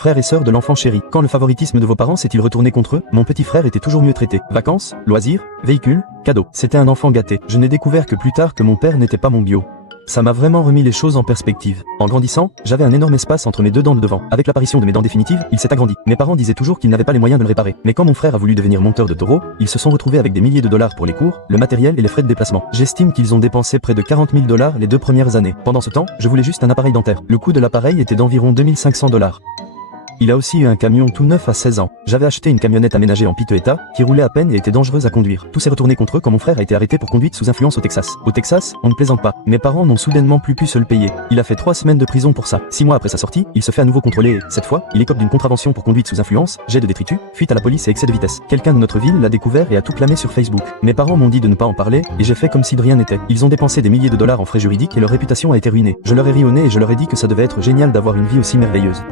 frères et sœurs de l'enfant chéri. Quand le favoritisme de vos parents s'est-il retourné contre eux? Mon petit frère était toujours mieux traité. Vacances, loisirs, véhicules, cadeaux. C'était un enfant gâté. Je n'ai découvert que plus tard que mon père n'était pas mon bio. Ça m'a vraiment remis les choses en perspective. En grandissant, j'avais un énorme espace entre mes deux dents de devant. Avec l'apparition de mes dents définitives, il s'est agrandi. Mes parents disaient toujours qu'ils n'avaient pas les moyens de le réparer. Mais quand mon frère a voulu devenir monteur de taureau, ils se sont retrouvés avec des milliers de dollars pour les cours, le matériel et les frais de déplacement. J'estime qu'ils ont dépensé près de 40 000 dollars les 2 premières années. Pendant ce temps, je voulais juste un appareil dentaire. Le coût de l'appareil était d'environ 2500 dollars. Il a aussi eu un camion tout neuf à 16 ans. J'avais acheté une camionnette aménagée en piteux état, qui roulait à peine et était dangereuse à conduire. Tout s'est retourné contre eux quand mon frère a été arrêté pour conduite sous influence au Texas. Au Texas, on ne plaisante pas. Mes parents n'ont soudainement plus pu se le payer. Il a fait 3 semaines de prison pour ça. 6 mois après sa sortie, il se fait à nouveau contrôler et, cette fois, il écope d'une contravention pour conduite sous influence, jet de détritus, fuite à la police et excès de vitesse. Quelqu'un de notre ville l'a découvert et a tout clamé sur Facebook. Mes parents m'ont dit de ne pas en parler, et j'ai fait comme si de rien n'était. Ils ont dépensé des milliers de dollars en frais juridiques et leur réputation a été ruinée. Je leur ai ri au nez et je leur ai dit que ça devait être génial d'avoir une vie aussi merveilleuse.